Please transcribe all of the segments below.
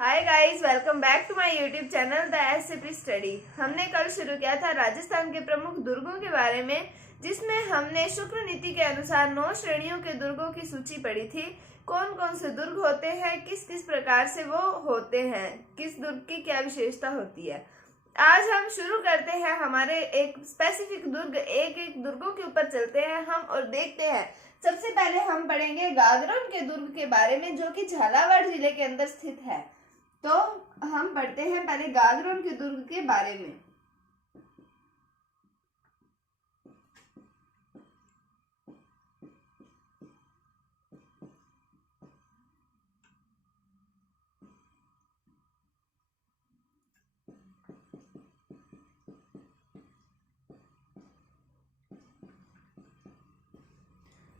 Hi guys, welcome back to my YouTube channel the SCP study. हमने कल शुरू किया था राजस्थान के प्रमुख दुर्गों के बारे में, जिसमें हमने शुक्र नीति के अनुसार 9 श्रेणियों के दुर्गों की सूची पढ़ी थी। कौन कौन से दुर्ग होते हैं, किस किस प्रकार से वो होते हैं, किस दुर्ग की क्या विशेषता होती है। आज हम शुरू करते हैं हमारे एक स्पेसिफिक दुर्ग, एक एक दुर्गों के ऊपर चलते हैं हम और देखते हैं। सबसे पहले हम पढ़ेंगे गागरोन के दुर्ग के बारे में, जो कि झालावाड़ जिले के अंदर स्थित है। तो हम पढ़ते हैं पहले गागरोन के दुर्ग के बारे में।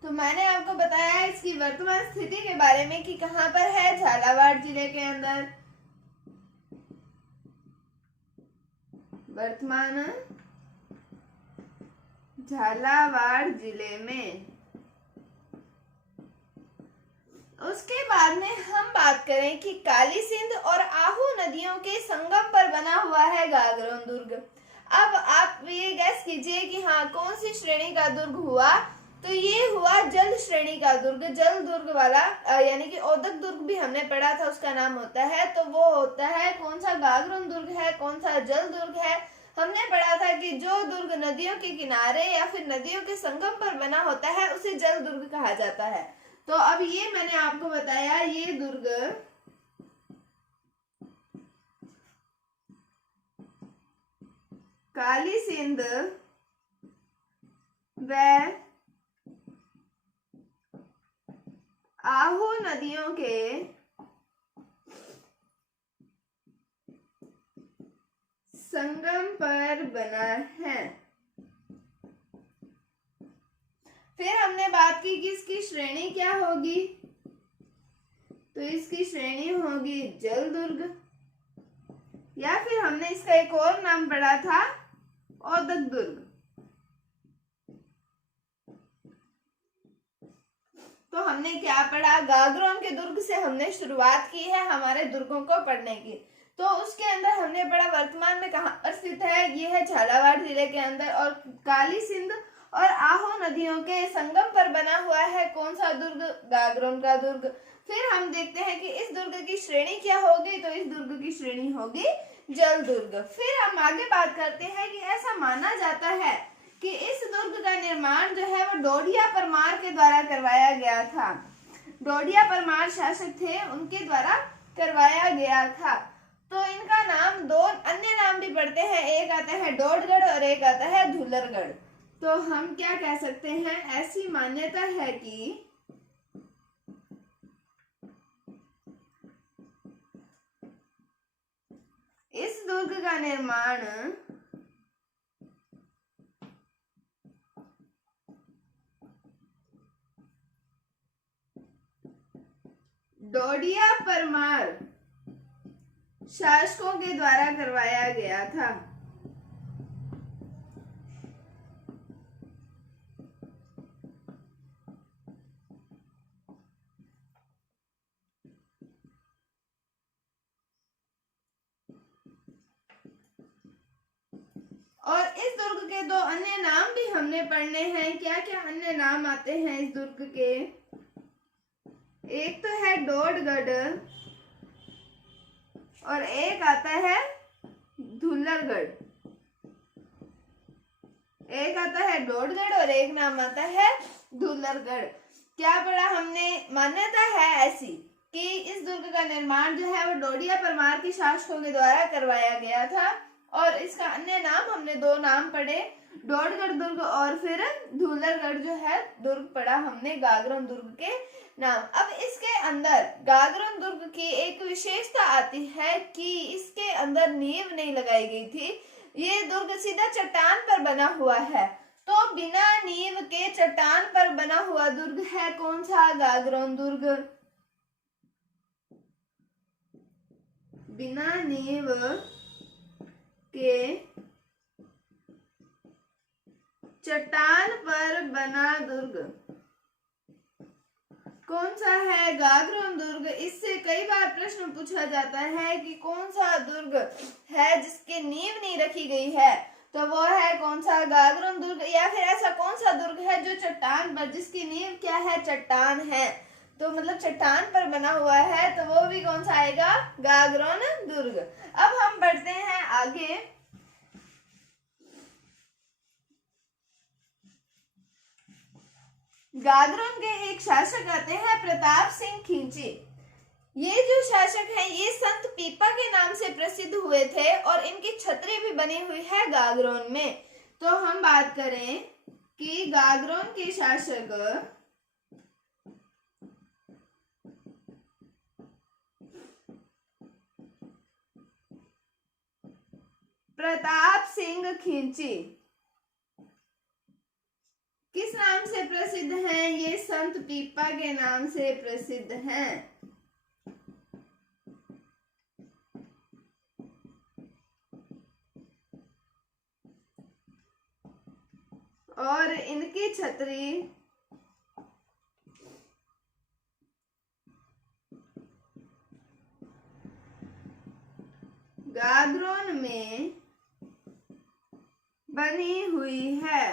तो मैंने आपको बताया इसकी वर्तमान स्थिति के बारे में कि कहां पर है, झालावाड़ जिले के अंदर। वर्तमान झालावाड़ जिले में। उसके बाद में हम बात करें कि काली सिंध और आहू नदियों के संगम पर बना हुआ है गागरोन दुर्ग। अब आप ये गैस कीजिए कि हाँ, कौन सी श्रेणी का दुर्ग हुआ। तो ये हुआ जल श्रेणी का दुर्ग, जल दुर्ग वाला, यानी कि ओदक दुर्ग भी हमने पढ़ा था, उसका नाम होता है। तो वो होता है कौन सा, गागरोन दुर्ग है। कौन सा, जल दुर्ग है। हमने पढ़ा था कि जो दुर्ग नदियों के किनारे या फिर नदियों के संगम पर बना होता है उसे जल दुर्ग कहा जाता है। तो अब ये मैंने आपको बताया, ये दुर्ग काली सिंध व आहू नदियों के संगम पर बना है। फिर हमने बात की कि इसकी श्रेणी क्या होगी। तो इसकी श्रेणी होगी जल दुर्ग, या फिर हमने इसका एक और नाम पढ़ा था, ओदक दुर्ग। तो हमने क्या पढ़ा, गागरोन के दुर्ग से हमने शुरुआत की है हमारे दुर्गों को पढ़ने की। तो उसके अंदर हमने पढ़ा वर्तमान में कहां पर स्थित है, ये है झालावाड़ जिले के अंदर, और काली सिंध और आहू नदियों के संगम पर बना हुआ है कौन सा दुर्ग, गागरोन का दुर्ग। फिर हम देखते हैं कि इस दुर्ग की श्रेणी क्या होगी। तो इस दुर्ग की श्रेणी होगी जल दुर्ग। फिर हम आगे बात करते हैं कि ऐसा माना जाता है कि इस दुर्ग का निर्माण जो है वो डोडिया परमार के द्वारा करवाया गया था। डोडिया परमार शासक थे, उनके द्वारा करवाया गया था। तो इनका नाम दो अन्य नाम भी पढ़ते हैं, एक आता है डोडगढ़ और एक आता है धुलरगढ़। तो हम क्या कह सकते हैं, ऐसी मान्यता है कि इस दुर्ग का निर्माण डोडिया परमार शासकों के द्वारा करवाया गया था। और इस दुर्ग के दो अन्य नाम भी हमने पढ़ने हैं। क्या क्या अन्य नाम आते हैं इस दुर्ग के, एक तो है डोडगढ़ और एक आता है धुलरगढ़। एक आता है डोडगढ़ और एक नाम आता है धुलरगढ़। क्या पढ़ा हमने, मान्यता है ऐसी कि इस दुर्ग का निर्माण जो है वो डोडिया परमार के शासकों के द्वारा करवाया गया था। और इसका अन्य नाम हमने दो नाम पढ़े, डोडगढ़ दुर्ग और फिर धुलरगढ़ जो है दुर्ग पढ़ा हमने गागरोन दुर्ग के नाम। अब इसके अंदर गागरोन दुर्ग की एक विशेषता आती है कि इसके अंदर नींव नहीं लगाई गई थी। ये दुर्ग सीधा चट्टान पर बना हुआ है। तो बिना नींव के चट्टान पर बना हुआ दुर्ग है कौन सा, गागरोन दुर्ग। बिना नींव के चट्टान पर बना दुर्ग कौन सा है गागरोन दुर्ग? इससे कई बार प्रश्न पूछा जाता है कि कौन सा दुर्ग है जिसकी नींव नहीं रखी गई है, तो वो है कौन सा? गागरोन दुर्ग। या फिर ऐसा कौन सा दुर्ग है जो चट्टान पर, जिसकी नींव क्या है? चट्टान है, तो मतलब चट्टान पर बना हुआ है, तो वो भी कौन सा आएगा? गागरोन दुर्ग। अब हम बढ़ते हैं आगे। गागरोन के एक शासक आते हैं प्रताप सिंह खिंची। ये जो शासक हैं ये संत पीपा के नाम से प्रसिद्ध हुए थे और इनकी छतरी भी बनी हुई है गागरोन में। तो हम बात करें कि गागरोन के शासक प्रताप सिंह खिंची किस नाम से प्रसिद्ध हैं? ये संत पीपा के नाम से प्रसिद्ध हैं। और इनकी छतरी गागरोन में बनी हुई है।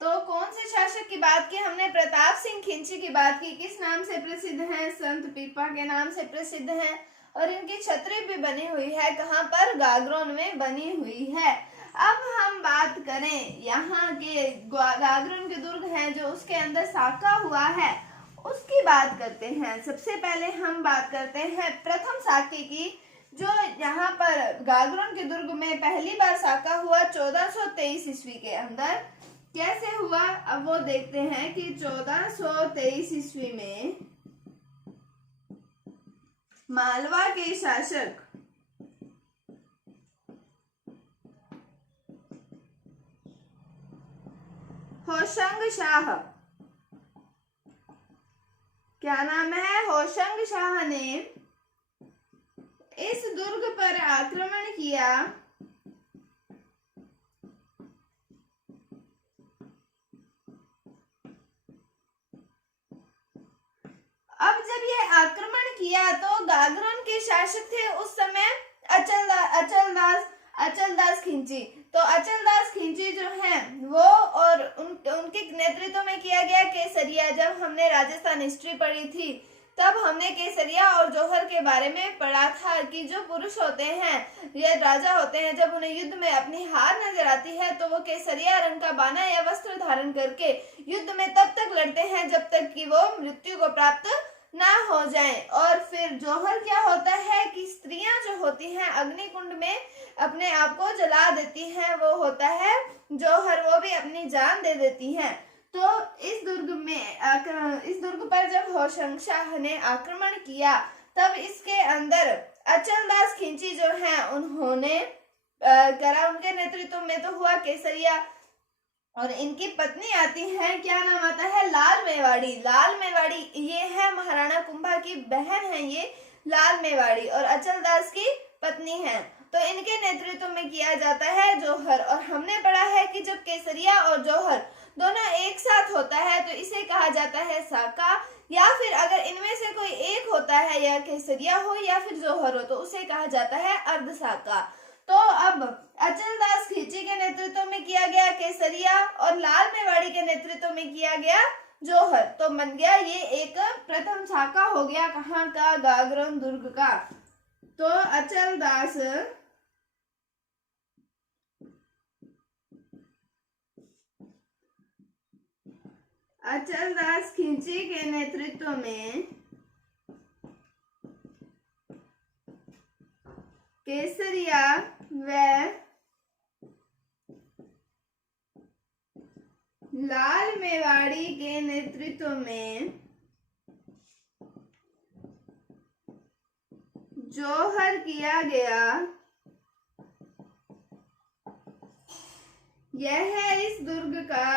तो कौन से शासक की बात की हमने? प्रताप सिंह खिंची की बात की। किस नाम से प्रसिद्ध हैं? संत पीपा के नाम से प्रसिद्ध हैं और इनकी छतरी भी बनी हुई है। कहाँ पर? गागरोन में बनी हुई है। अब हम बात करें यहाँ के गागरोन के दुर्ग हैं जो उसके अंदर साका हुआ है, उसकी बात करते हैं। सबसे पहले हम बात करते हैं प्रथम साके की, जो यहाँ पर गागरोन के दुर्ग में पहली बार साका हुआ 1423 ईस्वी के अंदर। कैसे हुआ अब वो देखते हैं कि 1423 ईस्वी में मालवा के शासक होशंग शाह, क्या नाम है? होशंग शाह ने इस दुर्ग पर आक्रमण किया। अब जब ये आक्रमण किया तो गागरोन के शासक थे उस समय अचलदास खिंची। तो अचलदास खिंची जो हैं वो और उनके नेतृत्व में किया गया केसरिया। जब हमने राजस्थान हिस्ट्री पढ़ी थी तब हमने केसरिया और जौहर के बारे में पढ़ा था कि जो पुरुष होते हैं या राजा होते हैं, जब उन्हें युद्ध में अपनी हार नजर आती है तो वो केसरिया रंग का बाना या वस्त्र धारण करके युद्ध में तब तक लड़ते हैं जब तक कि वो मृत्यु को प्राप्त ना हो जाए। और फिर जौहर क्या होता है कि स्त्रियां जो होती हैं अग्निकुंड में अपने आप को जला देती हैं, वो होता है जौहर, वो भी अपनी जान दे देती हैं। तो इस दुर्ग पर जब होशंग शाह ने आक्रमण किया तब इसके अंदर अचलदास खिंची जो हैं उन्होंने करा, उनके नेतृत्व में तो हुआ केसरिया। और इनकी पत्नी आती है, क्या नाम आता है? लाल मेवाड़ी। लाल मेवाड़ी ये है महाराणा कुंभा की बहन है, ये लाल मेवाड़ी, और अचलदास की पत्नी है। तो इनके नेतृत्व में किया जाता है जौहर। और हमने पढ़ा है कि जब केसरिया और जौहर दोनों एक साथ होता है तो इसे कहा जाता है साका, या फिर अगर इनमें से कोई एक होता है, या केसरिया हो या फिर जौहर हो, तो उसे कहा जाता है अर्धसाका। तो अब अचलदास खिंची के नेतृत्व में किया गया केसरिया और लाल मेवाड़ी के नेतृत्व में किया गया जौहर, तो बन गया ये एक प्रथम साका हो गया। कहाँ का? गागरोन दुर्ग का। तो अचलदास खिंची के नेतृत्व में केसरिया व लाल मेवाड़ी के नेतृत्व में जौहर किया गया। यह है इस दुर्ग का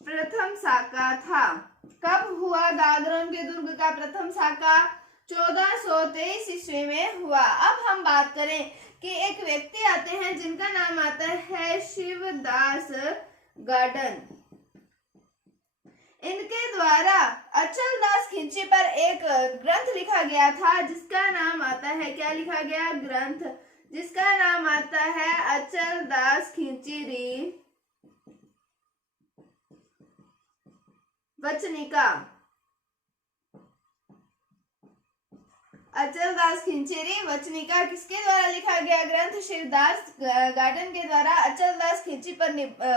प्रथम साका था। कब हुआ गागरोन के दुर्ग का प्रथम साका? 1423 ईस्वी में हुआ। अब हम बात करें कि एक व्यक्ति आते हैं जिनका नाम आता है शिवदास गार्डन। इनके द्वारा अचलदास खिंची पर एक ग्रंथ लिखा गया था जिसका नाम आता है, क्या लिखा गया? ग्रंथ जिसका नाम आता है अचलदास खिंचीरी वचनिका। अचलदास खिंचीरी वचनिका किसके द्वारा लिखा गया ग्रंथ? शिवदास गार्डन के द्वारा अचलदास खिंची पर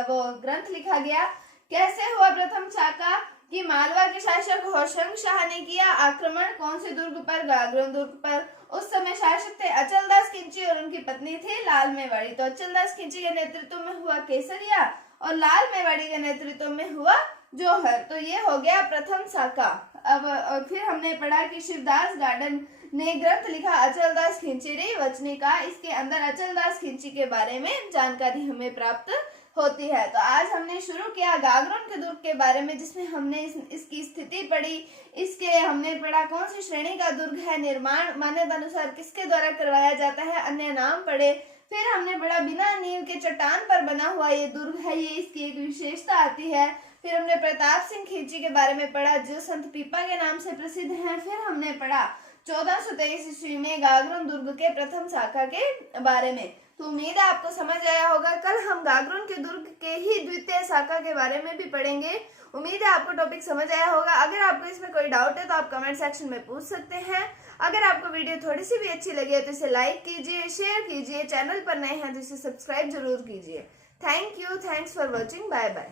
वो ग्रंथ लिखा गया। कैसे हुआ प्रथम साका? कि मालवा के शासक होशंग शाह ने किया आक्रमण। कौन से दुर्ग पर? गागरोन दुर्ग पर। उस समय शासक थे अचलदास खिंची और उनकी पत्नी थी लाल मेवाड़ी। तो अचलदास खिंची के नेतृत्व में हुआ केसरिया और लाल मेवाड़ी के नेतृत्व में हुआ जौहर। तो ये हो गया प्रथम साका। अब फिर हमने पढ़ा कि शिवदास गार्डन ने ग्रंथ लिखा अचलदास खिंचीरी वचनिका। इसके अंदर अचलदास खिंची के बारे में जानकारी हमें प्राप्त होती है। तो आज हमने शुरू किया गागरोन के दुर्ग के बारे में, जिसमें हमने इसकी स्थिति पढ़ी, इसके हमने पढ़ा कौन सी श्रेणी का दुर्ग है, निर्माण मान्यता अनुसार किसके द्वारा करवाया जाता है, अन्य नाम पढ़े। फिर हमने पढ़ा बिना नींव के चट्टान पर बना हुआ ये दुर्ग है, ये इसकी एक विशेषता आती है। फिर हमने प्रताप सिंह खिंची के बारे में पढ़ा जो संत पीपा के नाम से प्रसिद्ध हैं। फिर हमने पढ़ा 1423 ईस्वी में गागरोन दुर्ग के प्रथम शाखा के बारे में। तो उम्मीद है आपको समझ आया होगा। कल हम गागरोन के दुर्ग के ही द्वितीय शाखा के बारे में भी पढ़ेंगे। उम्मीद है आपको टॉपिक समझ आया होगा। अगर आपको इसमें कोई डाउट है तो आप कमेंट सेक्शन में पूछ सकते हैं। अगर आपको वीडियो थोड़ी सी भी अच्छी लगी है तो इसे लाइक कीजिए, शेयर कीजिए, चैनल पर नए हैं तो इसे सब्सक्राइब जरूर कीजिए। Thank you, thanks for watching, bye bye.